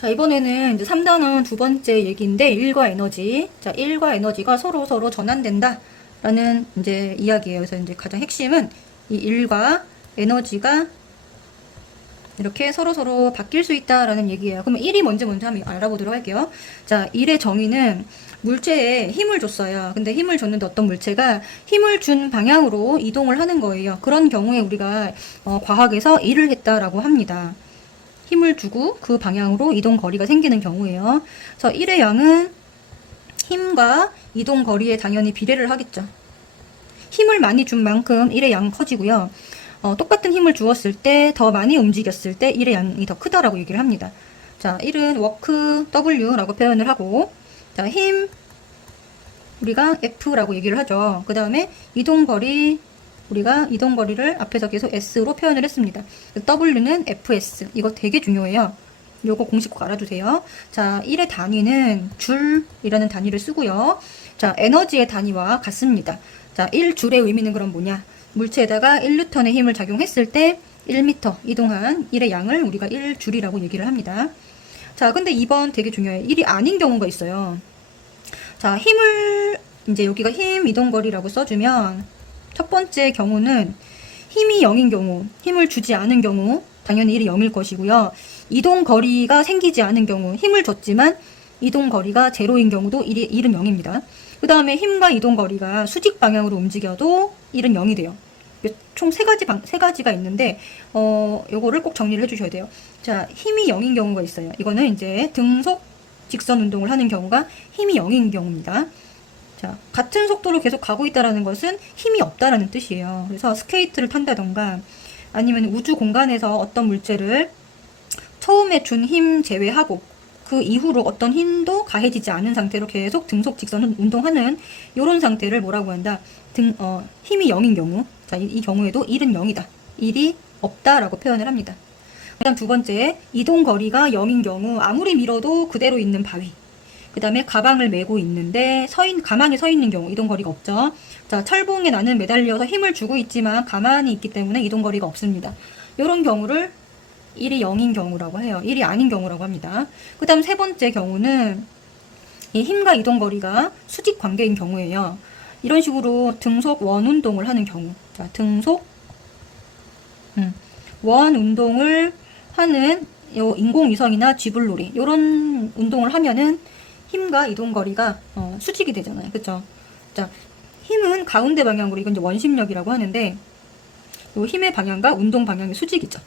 자, 이번에는 이제 3단원 두 번째 얘기인데, 1과 에너지. 자, 1과 에너지가 서로 전환된다. 라는 이제 이야기예요. 그래서 이제 가장 핵심은 이 1과 에너지가 이렇게 서로 바뀔 수 있다라는 얘기예요. 그러면 1이 먼저 한번 알아보도록 할게요. 자, 1의 정의는 물체에 힘을 줬어요. 근데 힘을 줬는데 어떤 물체가 힘을 준 방향으로 이동을 하는 거예요. 그런 경우에 우리가 과학에서 1을 했다라고 합니다. 힘을 주고 그 방향으로 이동 거리가 생기는 경우예요. 그래서 1의 양은 힘과 이동 거리에 당연히 비례를 하겠죠. 힘을 많이 준 만큼 1의 양은 커지고요. 똑같은 힘을 주었을 때 더 많이 움직였을 때 1의 양이 더 크다라고 얘기를 합니다. 자, 1은 워크 W라고 표현을 하고, 자, 힘 우리가 F라고 얘기를 하죠. 그 다음에 이동 거리 우리가 이동 거리를 앞에서 계속 S로 표현을 했습니다. W는 FS. 이거 되게 중요해요. 요거 공식 꼭 알아두세요. 자, 1의 단위는 줄이라는 단위를 쓰고요. 자, 에너지의 단위와 같습니다. 자, 1줄의 의미는 그럼 뭐냐? 물체에다가 1N의 힘을 작용했을 때 1m 이동한 1의 양을 우리가 1줄이라고 얘기를 합니다. 자, 근데 2번 되게 중요해요. 1이 아닌 경우가 있어요. 자, 힘을 이제 여기가 힘 이동거리라고 써주면 첫 번째 경우는 힘이 0인 경우, 힘을 주지 않은 경우 당연히 1이 0일 것이고요. 이동거리가 생기지 않은 경우, 힘을 줬지만 이동거리가 제로인 경우도 1은 0입니다. 그 다음에 힘과 이동거리가 수직 방향으로 움직여도 1은 0이 돼요. 총 세 가지가 있는데, 요거를 꼭 정리를 해주셔야 돼요. 자, 힘이 0인 경우가 있어요. 이거는 이제 등속 직선 운동을 하는 경우가 힘이 0인 경우입니다. 자, 같은 속도로 계속 가고 있다는 것은 힘이 없다라는 뜻이에요. 그래서 스케이트를 탄다던가 아니면 우주 공간에서 어떤 물체를 처음에 준 힘 제외하고 그 이후로 어떤 힘도 가해지지 않은 상태로 계속 등속 직선 운동하는 이런 상태를 뭐라고 한다? 힘이 0인 경우. 자, 이 경우에도 1은 0이다. 1이 없다라고 표현을 합니다. 그다음 두 번째, 이동 거리가 0인 경우 아무리 밀어도 그대로 있는 바위. 그 다음에 가방을 메고 있는데 가만히 서 있는 경우 이동거리가 없죠. 자, 철봉에 나는 매달려서 힘을 주고 있지만 가만히 있기 때문에 이동거리가 없습니다. 이런 경우를 1이 0인 경우라고 해요. 1이 아닌 경우라고 합니다. 그 다음 세 번째 경우는 이 힘과 이동거리가 수직 관계인 경우예요. 이런 식으로 등속 원 운동을 하는 경우. 자, 등속 원 운동을 하는 요 인공위성이나 쥐불놀이 이런 운동을 하면은 힘과 이동거리가 수직이 되잖아요. 그쵸? 자, 힘은 가운데 방향으로 이건 이제 원심력이라고 하는데 요 힘의 방향과 운동 방향이 수직이죠.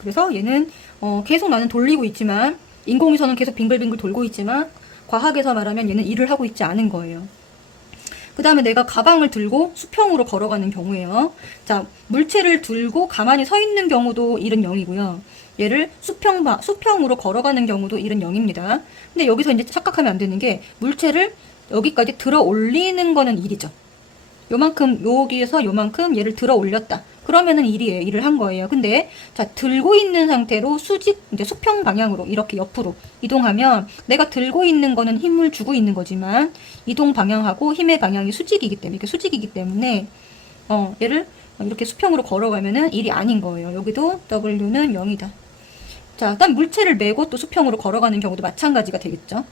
그래서 얘는 계속 나는 돌리고 있지만 인공위성은 계속 빙글빙글 돌고 있지만 과학에서 말하면 얘는 일을 하고 있지 않은 거예요. 그 다음에 내가 가방을 들고 수평으로 걸어가는 경우예요. 자, 물체를 들고 가만히 서 있는 경우도 1은 0이고요. 얘를 수평으로 걸어가는 경우도 1은 0입니다. 근데 여기서 이제 착각하면 안 되는 게 물체를 여기까지 들어 올리는 거는 1이죠. 요만큼, 여기에서 요만큼 얘를 들어 올렸다. 그러면은 1이에요. 1을 한 거예요. 근데, 자, 들고 있는 상태로 이제 수평 방향으로 이렇게 옆으로 이동하면 내가 들고 있는 거는 힘을 주고 있는 거지만 이동 방향하고 힘의 방향이 수직이기 때문에, 얘를 이렇게 수평으로 걸어가면은 1이 아닌 거예요. 여기도 W는 0이다. 자, 일단 물체를 메고 또 수평으로 걸어가는 경우도 마찬가지가 되겠죠.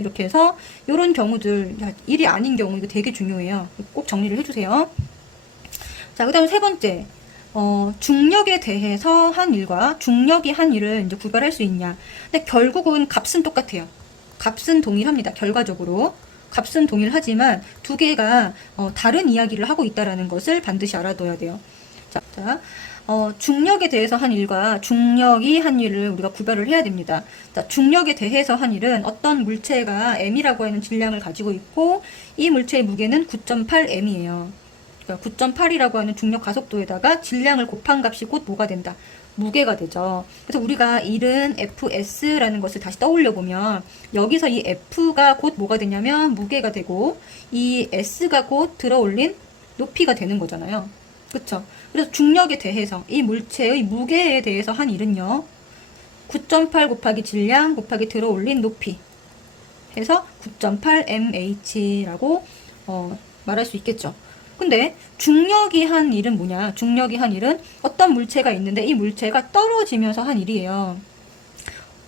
이렇게 해서 이런 경우들, 1이 아닌 경우 이거 되게 중요해요. 꼭 정리를 해주세요. 자, 그 다음에 세 번째, 중력에 대해서 한 일과 중력이 한 일을 이제 구별할 수 있냐. 근데 결국은 값은 똑같아요. 값은 동일합니다. 결과적으로. 값은 동일하지만 두 개가 다른 이야기를 하고 있다는 것을 반드시 알아둬야 돼요. 자, 중력에 대해서 한 일과 중력이 한 일을 우리가 구별을 해야 됩니다. 자, 중력에 대해서 한 일은 어떤 물체가 m이라고 하는 질량을 가지고 있고 이 물체의 무게는 9.8m이에요. 9.8이라고 하는 중력 가속도에다가 질량을 곱한 값이 곧 뭐가 된다? 무게가 되죠. 그래서 우리가 1은 Fs라는 것을 다시 떠올려 보면 여기서 이 F가 곧 뭐가 되냐면 무게가 되고 이 S가 곧 들어올린 높이가 되는 거잖아요. 그쵸? 그래서 중력에 대해서 이 물체의 무게에 대해서 한 일은요. 9.8 곱하기 질량 곱하기 들어올린 높이 해서 9.8mh라고 말할 수 있겠죠. 근데 중력이 한 일은 뭐냐? 중력이 한 일은 어떤 물체가 있는데 이 물체가 떨어지면서 한 일이에요.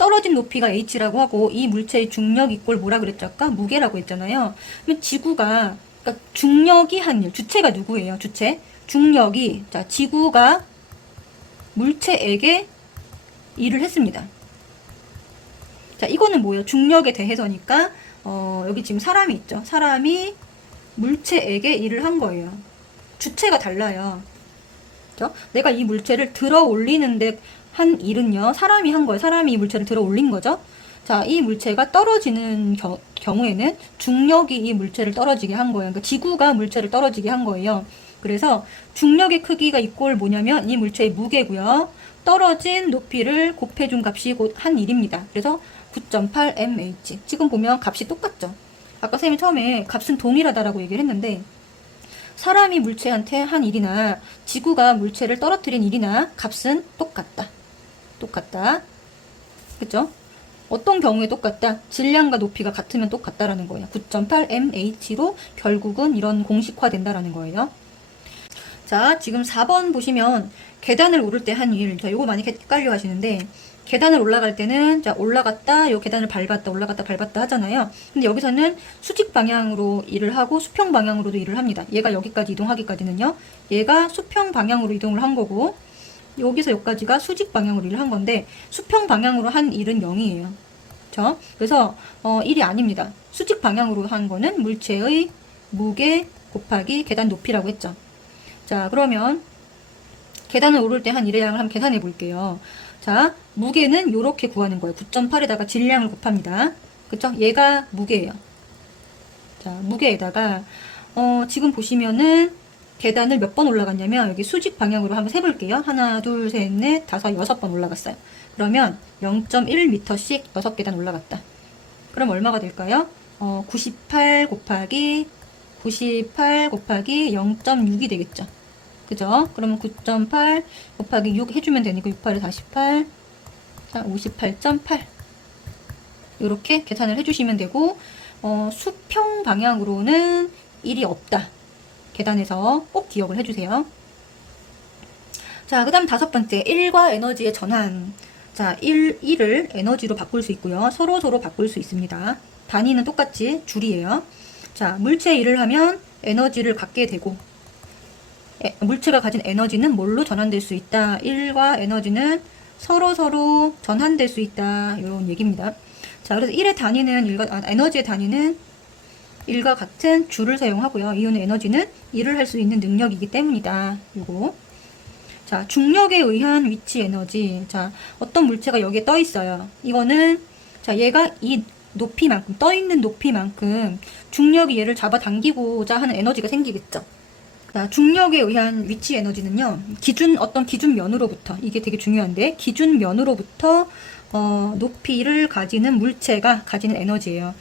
떨어진 높이가 h라고 하고 이 물체의 중력 이꼴 뭐라 그랬죠? 아까 무게라고 했잖아요. 그럼 지구가 그러니까 중력이 한 일, 주체가 누구예요? 주체. 중력이 자 지구가 물체에게 일을 했습니다. 자 이거는 뭐예요? 중력에 대해서니까 여기 지금 사람이 있죠. 사람이 물체에게 일을 한 거예요. 주체가 달라요. 그렇죠? 내가 이 물체를 들어 올리는데 한 일은요. 사람이 한 거예요. 사람이 이 물체를 들어 올린 거죠. 자, 이 물체가 떨어지는 경우에는 중력이 이 물체를 떨어지게 한 거예요. 그러니까 지구가 물체를 떨어지게 한 거예요. 그래서 중력의 크기가 이꼴 뭐냐면 이 물체의 무게고요. 떨어진 높이를 곱해준 값이 곧 한 일입니다. 그래서 9.8 mH. 지금 보면 값이 똑같죠. 아까 쌤이 처음에 값은 동일하다라고 얘기를 했는데 사람이 물체한테 한 일이나 지구가 물체를 떨어뜨린 일이나 값은 똑같다. 똑같다. 그쵸? 어떤 경우에 똑같다? 질량과 높이가 같으면 똑같다라는 거예요. 9.8 mH로 결국은 이런 공식화된다라는 거예요. 자, 지금 4번 보시면 계단을 오를 때 한 일. 자, 요거 많이 헷갈려 하시는데 계단을 올라갈 때는 자 올라갔다 요 계단을 밟았다 올라갔다 밟았다 하잖아요. 근데 여기서는 수직 방향으로 일을 하고 수평 방향으로도 일을 합니다. 얘가 여기까지 이동하기까지는요. 얘가 수평 방향으로 이동을 한 거고 여기서 여기까지가 수직 방향으로 일을 한 건데 수평 방향으로 한 일은 0이에요. 그렇죠? 그래서 1이 아닙니다. 수직 방향으로 한 거는 물체의 무게 곱하기 계단 높이라고 했죠. 자 그러면 계단을 오를 때 한 일의 양을 한번 계산해 볼게요. 자, 무게는 이렇게 구하는 거예요. 9.8에다가 질량을 곱합니다. 그쵸? 얘가 무게예요. 자, 무게에다가 지금 보시면은 계단을 몇 번 올라갔냐면 여기 수직 방향으로 한번 세볼게요. 하나, 둘, 셋, 넷, 다섯, 6번 올라갔어요. 그러면 0.1m씩 6계단 올라갔다. 그럼 얼마가 될까요? 98 곱하기 0.6이 되겠죠. 그죠? 그러면 9.8 곱하기 6 해주면 되니까 68에 48, 58.8 이렇게 계산을 해주시면 되고 수평 방향으로는 1이 없다. 계단에서 꼭 기억을 해주세요. 자, 그 다음 5번째 1과 에너지의 전환. 자, 1을 에너지로 바꿀 수 있고요. 서로 바꿀 수 있습니다. 단위는 똑같이 줄이에요. 자, 물체 1을 하면 에너지를 갖게 되고 물체가 가진 에너지는 뭘로 전환될 수 있다. 1과 에너지는 서로 전환될 수 있다. 이런 얘기입니다. 자, 그래서 1의 단위는 에너지의 단위는 1과 같은 줄을 사용하고요. 이유는 에너지는 일을 할 수 있는 능력이기 때문이다. 요거. 자, 중력에 의한 위치 에너지. 자, 어떤 물체가 여기에 떠 있어요. 이거는 자, 얘가 이 높이만큼 떠 있는 높이만큼 중력이 얘를 잡아당기고자 하는 에너지가 생기겠죠. 자, 중력에 의한 위치 에너지는요, 어떤 기준면으로부터, 이게 되게 중요한데, 기준면으로부터, 높이를 가지는 물체가 가지는 에너지예요.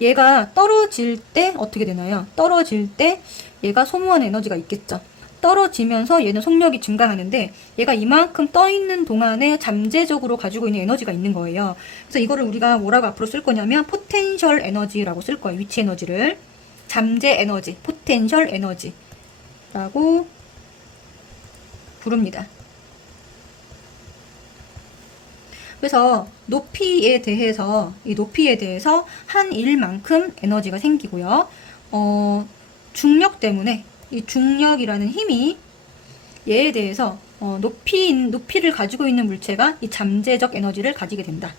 얘가 떨어질 때 어떻게 되나요? 떨어질 때 얘가 소모하는 에너지가 있겠죠. 떨어지면서 얘는 속력이 증가하는데, 얘가 이만큼 떠 있는 동안에 잠재적으로 가지고 있는 에너지가 있는 거예요. 그래서 이거를 우리가 뭐라고 앞으로 쓸 거냐면, 포텐셜 에너지라고 쓸 거예요. 위치 에너지를. 잠재 에너지, 포텐셜 에너지. 라고 부릅니다. 그래서 높이에 대해서 한 일만큼 에너지가 생기고요. 중력 때문에 이 중력이라는 힘이 얘에 대해서 높이를 가지고 있는 물체가 이 잠재적 에너지를 가지게 된다.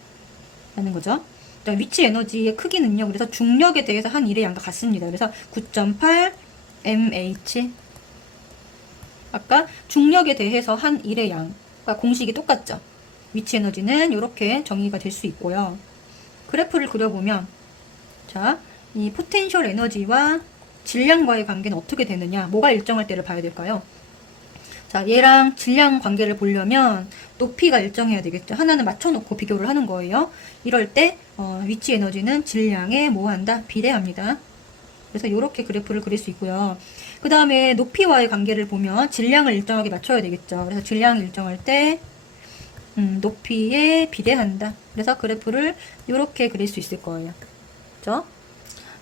라는 거죠. 위치 에너지의 크기는요. 그래서 중력에 대해서 한 일의 양과 같습니다. 그래서 9.8 mH 아까 중력에 대해서 한 일의 양과 공식이 똑같죠. 위치 에너지는 이렇게 정의가 될 수 있고요. 그래프를 그려보면 자, 이 포텐셜 에너지와 질량과의 관계는 어떻게 되느냐, 뭐가 일정할 때를 봐야 될까요? 자, 얘랑 질량 관계를 보려면 높이가 일정해야 되겠죠. 하나는 맞춰놓고 비교를 하는 거예요. 이럴 때 위치 에너지는 질량에 뭐 한다? 비례합니다. 그래서 이렇게 그래프를 그릴 수 있고요. 그 다음에 높이와의 관계를 보면 질량을 일정하게 맞춰야 되겠죠. 그래서 질량을 일정할 때 높이에 비례한다. 그래서 그래프를 이렇게 그릴 수 있을 거예요. 그렇죠?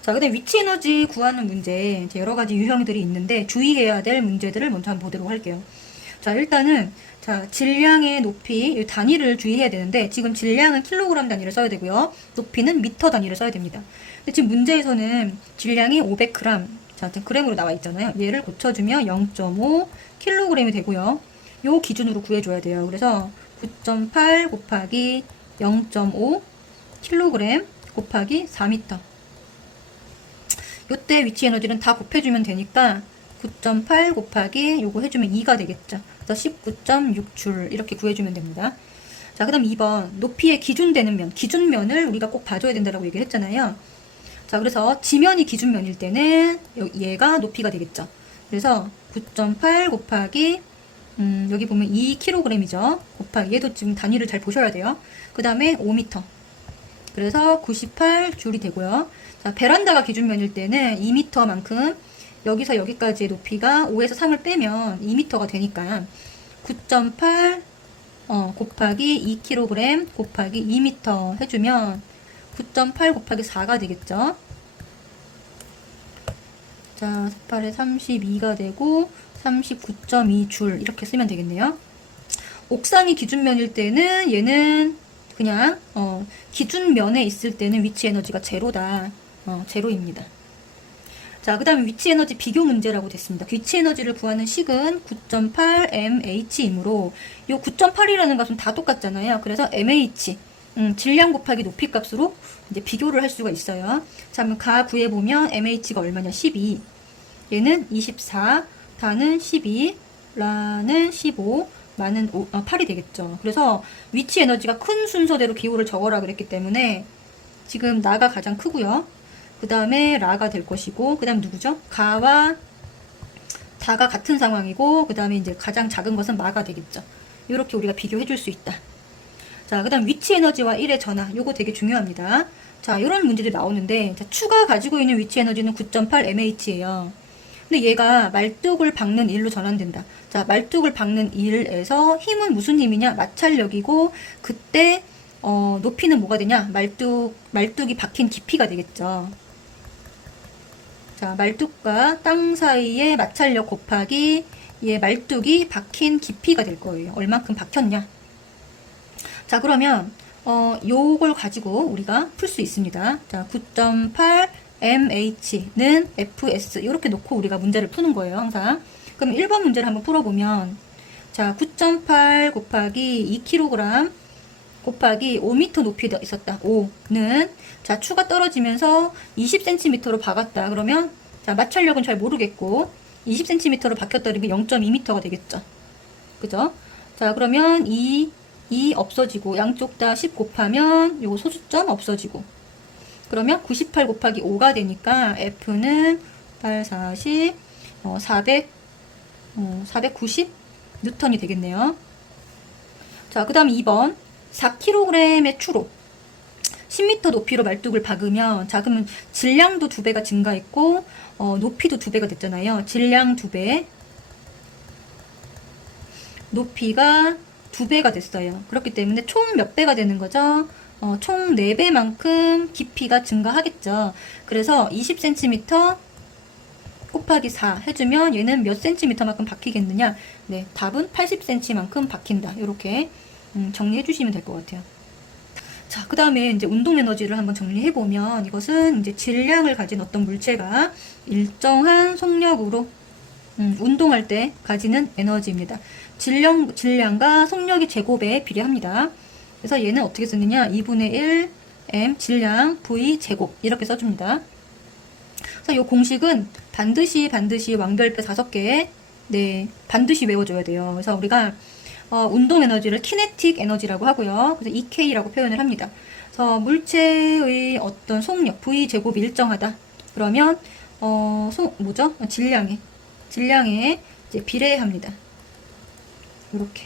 자, 그다음 위치 에너지 구하는 문제 여러 가지 유형들이 있는데 주의해야 될 문제들을 먼저 한번 보도록 할게요. 자, 자, 일단은 자, 질량의 높이 단위를 주의해야 되는데 지금 질량은 킬로그램 단위를 써야 되고요. 높이는 미터 단위를 써야 됩니다. 근데 지금 문제에서는 질량이 500g, 자, 그램으로 나와 있잖아요. 얘를 고쳐주면 0.5 킬로그램이 되고요. 요 기준으로 구해줘야 돼요. 그래서 9.8 곱하기 0.5 킬로그램 곱하기 4m. 요때 위치 에너지는 다 곱해주면 되니까 9.8 곱하기 요거 해주면 2가 되겠죠. 그래서 19.6줄 이렇게 구해주면 됩니다. 자, 그 다음 2번 높이의 기준되는 면, 기준면을 우리가 꼭 봐줘야 된다고 얘기를 했잖아요. 자, 그래서 지면이 기준면일 때는 얘가 높이가 되겠죠. 그래서 9.8 곱하기 여기 보면 2kg이죠. 곱하기 얘도 지금 단위를 잘 보셔야 돼요. 그 다음에 5m. 그래서 98줄이 되고요. 자, 베란다가 기준면일 때는 2m만큼 여기서 여기까지의 높이가 5에서 3을 빼면 2m가 되니까 9.8 곱하기 2kg 곱하기 2m 해주면 9.8 곱하기 4가 되겠죠. 자, 18에 32가 되고 39.2줄 이렇게 쓰면 되겠네요. 옥상이 기준면일 때는 얘는 그냥 기준면에 있을 때는 위치 에너지가 제로다. 제로입니다. 자, 그 다음에 위치 에너지 비교 문제라고 됐습니다. 위치 에너지를 구하는 식은 9.8 mh이므로 이 9.8이라는 값은 다 똑같잖아요. 그래서 mh 질량 곱하기 높이 값으로 이제 비교를 할 수가 있어요. 자, 그럼 가 구해보면 mh가 얼마냐? 12. 얘는 24, 다는 12, 라는 15, 마는 8이 되겠죠. 그래서 위치 에너지가 큰 순서대로 기호를 적어라 그랬기 때문에 지금 나가 가장 크고요. 그 다음에 라가 될 것이고, 그 다음 누구죠? 가와 다가 같은 상황이고, 그 다음에 이제 가장 작은 것은 마가 되겠죠. 이렇게 우리가 비교해 줄 수 있다. 자, 그 다음 위치 에너지와 1의 전화. 요거 되게 중요합니다. 자, 이런 문제들이 나오는데, 자, 추가 가지고 있는 위치 에너지는 9.8 mh예요. 근데 얘가 말뚝을 박는 1로 전환된다. 자, 말뚝을 박는 1에서 힘은 무슨 힘이냐? 마찰력이고, 그때 높이는 뭐가 되냐? 말뚝이 박힌 깊이가 되겠죠. 자, 말뚝과 땅 사이의 마찰력 곱하기 얘 말뚝이 박힌 깊이가 될 거예요. 얼만큼 박혔냐? 자, 그러면 요걸 가지고 우리가 풀 수 있습니다. 자, 9.8 mh는 fs 이렇게 놓고 우리가 문제를 푸는 거예요. 항상. 그럼 1번 문제를 한번 풀어보면 자, 9.8 곱하기 2kg 곱하기 5m 높이에 있었다. 5는 자, 추가 떨어지면서 20cm로 박았다. 그러면 자, 마찰력은 잘 모르겠고 20cm로 박혔다는 게 0.2m가 되겠죠. 그죠? 자, 그러면 2 없어지고 양쪽 다 10 곱하면 요거 소수점 없어지고 그러면 98 곱하기 5가 되니까 F는 8, 40, 490 뉴턴이 되겠네요. 자, 그 다음 2번 4kg의 추로 10m 높이로 말뚝을 박으면 자, 그러면 질량도 2배가 증가했고 높이도 2배가 됐잖아요. 질량 2배, 높이가 2배가 됐어요. 그렇기 때문에 총 몇 배가 되는 거죠? 총 4배만큼 깊이가 증가하겠죠. 그래서 20cm 곱하기 4 해주면 얘는 몇 cm만큼 박히겠느냐? 네, 답은 80cm만큼 박힌다. 이렇게 정리해 주시면 될 것 같아요. 자, 그 다음에 이제 운동 에너지를 한번 정리해 보면 이것은 이제 질량을 가진 어떤 물체가 일정한 속력으로 운동할 때 가지는 에너지입니다. 질량과 속력이 제곱에 비례합니다. 그래서 얘는 어떻게 쓰느냐? 2분의 1 m 질량 v 제곱 이렇게 써줍니다. 그래서 이 공식은 반드시 왕별표 5개 네, 반드시 외워줘야 돼요. 그래서 우리가 운동 에너지를 키네틱 에너지라고 하고요. 그래서 EK라고 표현을 합니다. 그래서 물체의 어떤 속력 v 제곱이 일정하다. 그러면 뭐죠? 질량에 이제 비례합니다. 이렇게.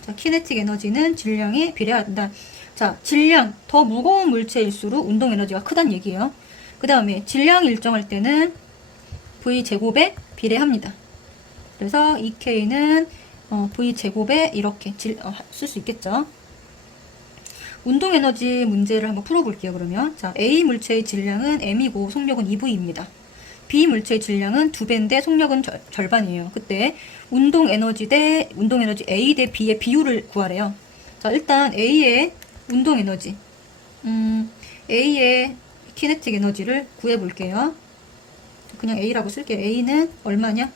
자, 키네틱 에너지는 질량에 비례한다. 자, 질량 더 무거운 물체일수록 운동 에너지가 크다는 얘기예요. 그 다음에 질량이 일정할 때는 v 제곱에 비례합니다. 그래서 EK는 v 제곱에 이렇게 쓸 수 있겠죠. 운동 에너지 문제를 한번 풀어볼게요. 그러면 자, A 물체의 질량은 m이고 속력은 2v입니다. 비물체의 질량은 2배인데 속력은 절반이에요. 그때 운동 에너지 A 대 B의 비율을 구하래요. 자, 일단 A의 운동 에너지, A의 키네틱 에너지를 구해 볼게요. 그냥 A라고 쓸게요. A는 얼마냐?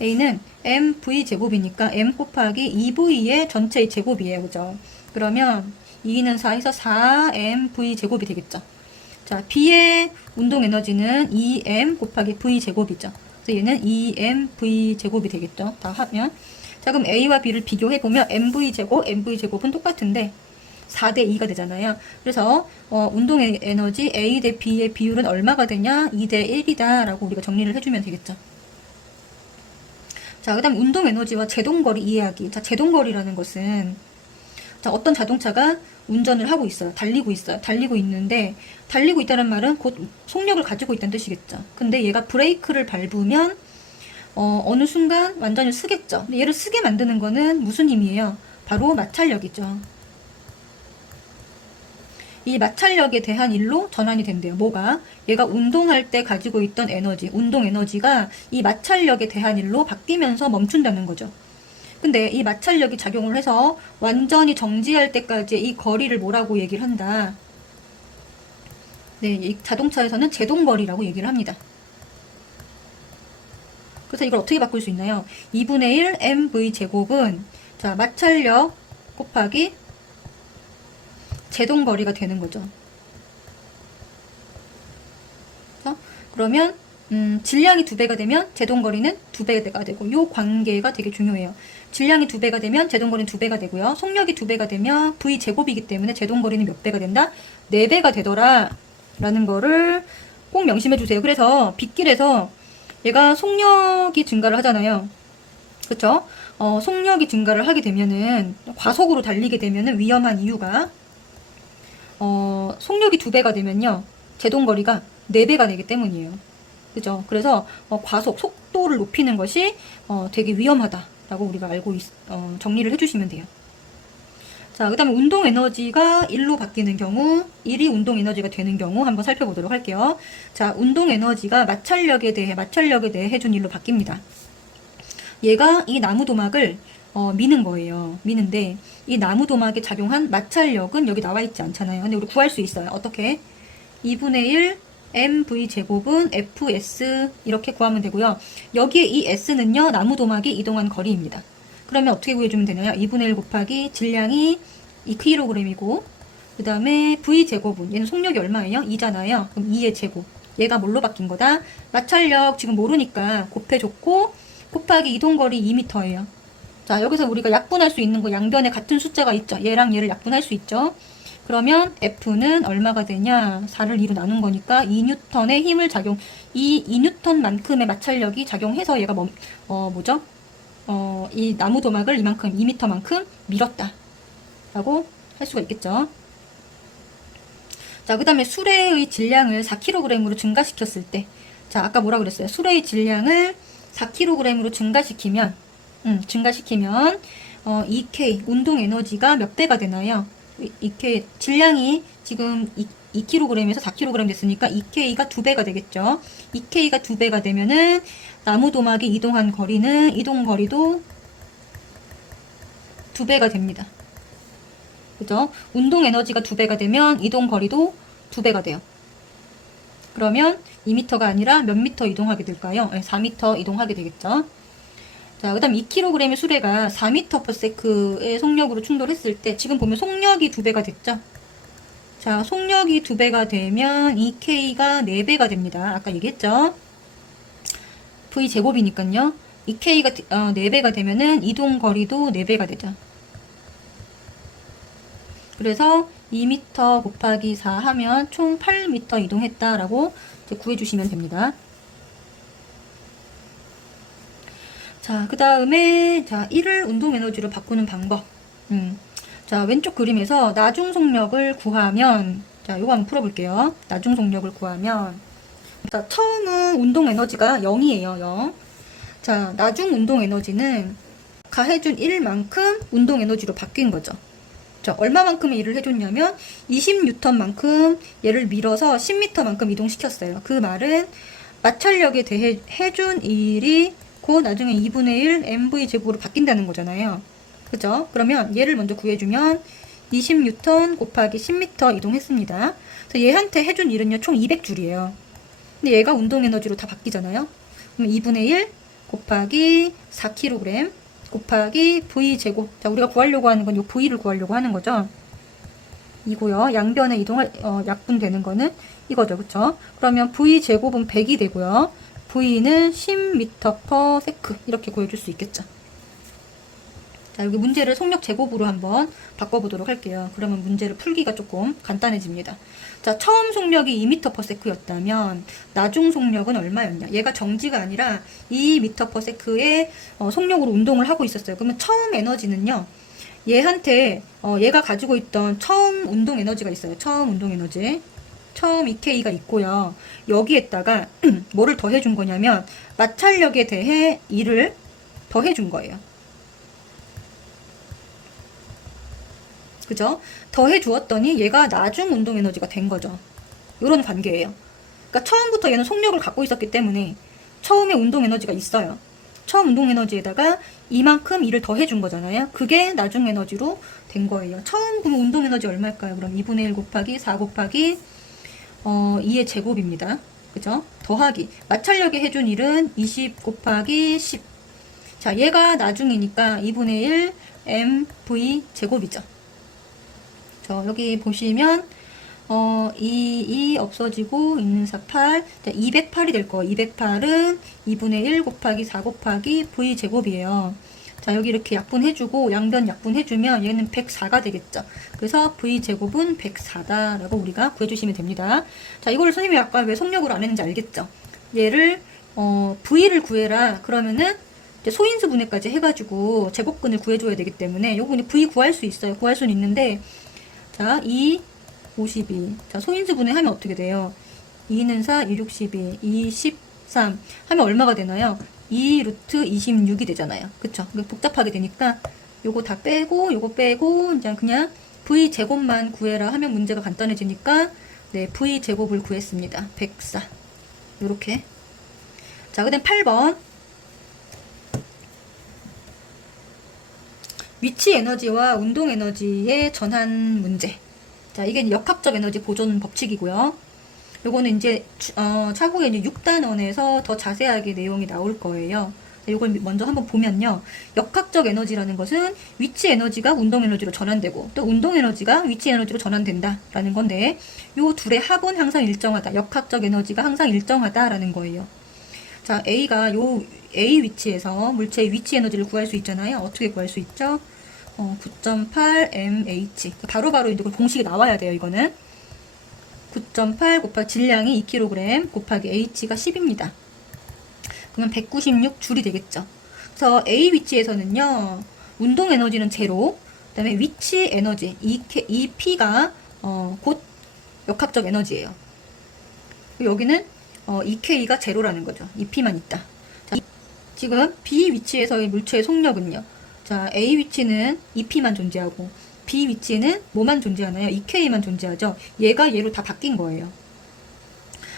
A는 mv 제곱이니까 m 곱하기 2v의 전체의 제곱이에요. 그죠? 그러면 2는 4에서 4mv 제곱이 되겠죠. 자, B의 운동 에너지는 2m 곱하기 v 제곱이죠. 그래서 얘는 2mv 제곱이 되겠죠. 다 하면. 자, 그럼 A와 B를 비교해 보면 mv 제곱은 똑같은데 4대 2가 되잖아요. 그래서 운동 에너지 A 대 B의 비율은 얼마가 되냐? 2대 1이다 라고 우리가 정리를 해주면 되겠죠. 자, 그 다음 운동 에너지와 제동거리 이해하기. 자, 제동거리라는 것은, 자, 어떤 자동차가 운전을 하고 있어요. 달리고 있어요. 달리고 있는데, 달리고 있다는 말은 곧 속력을 가지고 있다는 뜻이겠죠. 근데 얘가 브레이크를 밟으면, 어느 순간 완전히 쓰겠죠. 근데 얘를 쓰게 만드는 거는 무슨 힘이에요? 바로 마찰력이죠. 이 마찰력에 대한 일로 전환이 된대요. 뭐가? 얘가 운동할 때 가지고 있던 에너지, 운동 에너지가 이 마찰력에 대한 일로 바뀌면서 멈춘다는 거죠. 근데 이 마찰력이 작용을 해서 완전히 정지할 때까지 이 거리를 뭐라고 얘기를 한다? 네, 이 자동차에서는 제동거리라고 얘기를 합니다. 그래서 이걸 어떻게 바꿀 수 있나요? 2분의 1 mv 제곱은, 자, 마찰력 곱하기 제동거리가 되는 거죠. 그러면 질량이 2배가 되면 제동거리는 2배가 되고, 요 관계가 되게 중요해요. 질량이 2배가 되면 제동거리는 2배가 되고요. 속력이 2배가 되면 v 제곱이기 때문에 제동거리는 몇 배가 된다? 4배가 되더라 라는 거를 꼭 명심해 주세요. 그래서 빗길에서 얘가 속력이 증가를 하잖아요. 그쵸? 속력이 증가를 하게 되면은, 과속으로 달리게 되면은 위험한 이유가, 속력이 2배가 되면요, 제동거리가 4배가 되기 때문이에요. 그죠? 그래서 과속, 속도를 높이는 것이 되게 위험하다라고 우리가 정리를 해주시면 돼요. 자, 그 다음에 운동 에너지가 1로 바뀌는 경우, 1이 운동 에너지가 되는 경우 한번 살펴보도록 할게요. 자, 운동 에너지가 마찰력에 대해 해준 1로 바뀝니다. 얘가 이 나무 도막을 미는 거예요. 미는데 이 나무 도막에 작용한 마찰력은 여기 나와 있지 않잖아요. 근데 우리 구할 수 있어요. 어떻게? 2분의 1 mv 제곱은 fs 이렇게 구하면 되고요. 여기에 이 s는요, 나무 도막이 이동한 거리입니다. 그러면 어떻게 구해주면 되나요? 2분의 1 곱하기 질량이 2kg이고, 그 다음에 v 제곱은, 얘는 속력이 얼마예요? 2잖아요. 그럼 2의 제곱. 얘가 뭘로 바뀐 거다? 마찰력 지금 모르니까 곱해줬고, 곱하기 이동거리 2m예요. 자, 여기서 우리가 약분할 수 있는 거, 양변에 같은 숫자가 있죠. 얘랑 얘를 약분할 수 있죠. 그러면 F는 얼마가 되냐? 4를 2로 나눈 거니까 2N의 힘을 이 2N만큼의 마찰력이 작용해서 얘가 이 나무 도막을 이만큼, 2m만큼 밀었다 라고 할 수가 있겠죠. 자, 그 다음에 수레의 질량을 4kg으로 증가시켰을 때, 자, 아까 뭐라 그랬어요? 수레의 질량을 4kg으로 증가시키면 2K 운동 에너지가 몇 배가 되나요? 2K 질량이 지금 2kg에서 4kg 됐으니까 2K가 2배가 되겠죠. 2K가 2배가 되면은 나무 도막이 이동한 거리는 이동거리도 2배가 됩니다. 그죠? 운동 에너지가 2배가 되면 이동거리도 2배가 돼요. 그러면 2m가 아니라 몇 미터 이동하게 될까요? 4m 이동하게 되겠죠. 자, 그 다음 2kg의 수레가 4m/s의 속력으로 충돌했을 때, 지금 보면 속력이 2배가 됐죠? 자, 속력이 2배가 되면 2K가 4배가 됩니다. 아까 얘기했죠? V제곱이니까요. 2K가 4배가 되면은 이동거리도 4배가 되죠. 그래서 2m 곱하기 4 하면 총 8m 이동했다라고 구해주시면 됩니다. 자, 그 다음에, 자, 1을 운동 에너지로 바꾸는 방법. 자, 왼쪽 그림에서 나중 속력을 구하면, 자, 요거 한번 풀어볼게요. 나중 속력을 구하면, 자, 처음은 운동 에너지가 0이에요, 0. 자, 나중 운동 에너지는 가해준 1만큼 운동 에너지로 바뀐 거죠. 자, 얼마만큼의 일을 해줬냐면, 20N만큼 얘를 밀어서 10m만큼 이동시켰어요. 그 말은, 마찰력에 대해 해준 일이 곧 나중에 2분의 1 mv 제곱으로 바뀐다는 거잖아요. 그죠? 그러면 얘를 먼저 구해주면 20N 곱하기 10m 이동했습니다. 그래서 얘한테 해준 일은요, 총 200줄이에요. 근데 얘가 운동 에너지로 다 바뀌잖아요. 그럼 2분의 1 곱하기 4kg 곱하기 v 제곱. 자, 우리가 구하려고 하는 건 이 v를 구하려고 하는 거죠. 이고요. 양변에 이동할 약분되는 거는 이거죠. 그쵸? 그러면 v 제곱은 100이 되고요. v는 10m/s 이렇게 구해줄 수 있겠죠. 자, 여기 문제를 속력 제곱으로 한번 바꿔보도록 할게요. 그러면 문제를 풀기가 조금 간단해집니다. 자, 처음 속력이 2m/s였다면 나중 속력은 얼마였냐? 얘가 정지가 아니라 2m/s의 속력으로 운동을 하고 있었어요. 그러면 처음 에너지는요, 얘한테 얘가 가지고 있던 처음 운동 에너지가 있어요. 처음 운동 에너지. 처음 EK가 있고요. 여기에다가 뭐를 더해준 거냐면 마찰력에 대해 1을 더해준 거예요. 그죠? 더해 주었더니 얘가 나중 운동 에너지가 된 거죠. 이런 관계예요. 그러니까 처음부터 얘는 속력을 갖고 있었기 때문에 처음에 운동 에너지가 있어요. 처음 운동 에너지에다가 이만큼 일을 더해 준 거잖아요. 그게 나중 에너지로 된 거예요. 처음 그럼 운동 에너지 얼마일까요? 그럼 2분의 1 곱하기 4 곱하기 2의 제곱입니다. 그죠? 더하기 마찰력에 해준 일은 20 곱하기 10. 자, 얘가 나중이니까 2분의 1 mv 제곱이죠. 여기 보시면 2 없어지고 있는 4 8. 자, 208이 될 거예요. 208은 2분의 1 곱하기 4 곱하기 v 제곱이에요. 자, 여기 이렇게 약분해주고 양변 약분해주면 얘는 104가 되겠죠. 그래서 v 제곱은 104다라고 우리가 구해주시면 됩니다. 자, 이걸 선생님이 아까 왜 속력으로 안 했는지 알겠죠? 얘를 v를 구해라 그러면은 이제 소인수 분해까지 해가지고 제곱근을 구해줘야 되기 때문에 요거 그냥 v 구할 수 있어요. 구할 수는 있는데, 자, 2, 52. 자, 소인수 분해하면 어떻게 돼요? 2는 4, 2, 6, 12, 2, 13 하면 얼마가 되나요? 2 루트 26이 되잖아요. 그쵸? 복잡하게 되니까 요거 다 빼고 요거 빼고 이제 그냥 v 제곱만 구해라 하면 문제가 간단해지니까 네, v 제곱을 구했습니다. 104. 요렇게. 자, 그다음 8번. 위치 에너지와 운동 에너지의 전환 문제. 자, 이게 역학적 에너지 보존 법칙이고요. 요거는 이제 차후에 이제 6단원에서 더 자세하게 내용이 나올 거예요. 이걸 먼저 한번 보면요. 역학적 에너지라는 것은 위치 에너지가 운동 에너지로 전환되고 또 운동 에너지가 위치 에너지로 전환된다라는 건데, 요 둘의 합은 항상 일정하다. 역학적 에너지가 항상 일정하다라는 거예요. 자, A가 요 A 위치에서 물체의 위치 에너지를 구할 수 있잖아요. 어떻게 구할 수 있죠? 9.8 mH. 바로바로 이제 공식이 나와야 돼요, 이거는. 9.8 곱하기 질량이 2kg 곱하기 H가 10입니다. 그러면 196줄이 되겠죠. 그래서 A 위치에서는요, 운동 에너지는 제로, 그 다음에 위치 에너지, 이 P가 곧 역학적 에너지예요. 여기는 EK가 제로라는 거죠. 이 P만 있다. 자, 지금 B 위치에서의 물체의 속력은요. 자, A 위치는 EP만 존재하고 B 위치는 뭐만 존재하나요? EK만 존재하죠. 얘가 얘로 다 바뀐 거예요.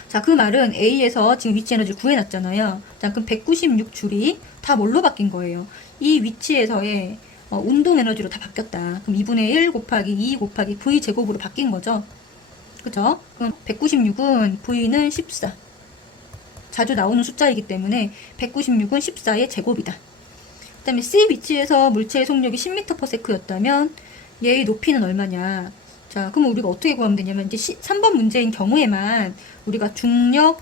자, 그 말은 A에서 지금 위치 에너지를 구해놨잖아요. 자, 그럼 196줄이 다 뭘로 바뀐 거예요? 이 위치에서의 운동 에너지로 다 바뀌었다. 그럼 2분의 1 곱하기 2 곱하기 V 제곱으로 바뀐 거죠. 그죠? 그럼 196은 V는 14. 자주 나오는 숫자이기 때문에 196은 14의 제곱이다. 그 다음에 C 위치에서 물체의 속력이 10m/s였다면 얘의 높이는 얼마냐. 자, 그럼 우리가 어떻게 구하면 되냐면 이제 3번 문제인 경우에만 우리가 중력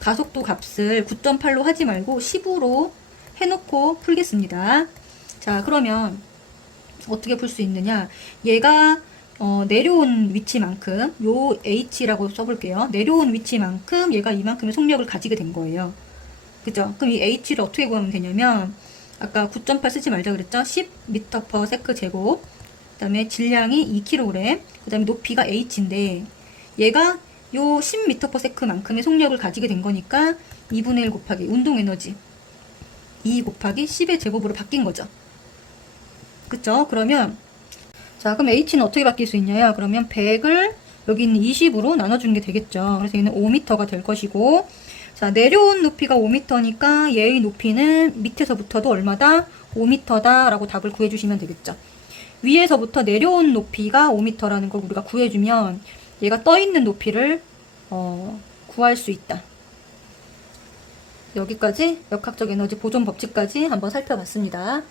가속도 값을 9.8로 하지 말고 10으로 해놓고 풀겠습니다. 자, 그러면 어떻게 풀 수 있느냐. 얘가 내려온 위치만큼 요 H라고 써볼게요. 내려온 위치만큼 얘가 이만큼의 속력을 가지게 된 거예요. 그죠? 그럼 이 H를 어떻게 구하면 되냐면 아까 9.8 쓰지 말자 그랬죠? 10m/s 제곱. 그 다음에 질량이 2kg. 그 다음에 높이가 H인데 얘가 요 10m/s 만큼의 속력을 가지게 된 거니까 2분의 1 곱하기 운동 에너지 2 곱하기 10의 제곱으로 바뀐 거죠. 그쵸? 그러면 자, 그럼 H는 어떻게 바뀔 수 있냐요? 그러면 100을 여기는 20으로 나눠주는 게 되겠죠. 그래서 얘는 5m가 될 것이고, 자, 내려온 높이가 5m니까 얘의 높이는 밑에서부터도 얼마다? 5m다 라고 답을 구해주시면 되겠죠. 위에서부터 내려온 높이가 5m라는 걸 우리가 구해주면 얘가 떠있는 높이를 구할 수 있다. 여기까지 역학적 에너지 보존 법칙까지 한번 살펴봤습니다.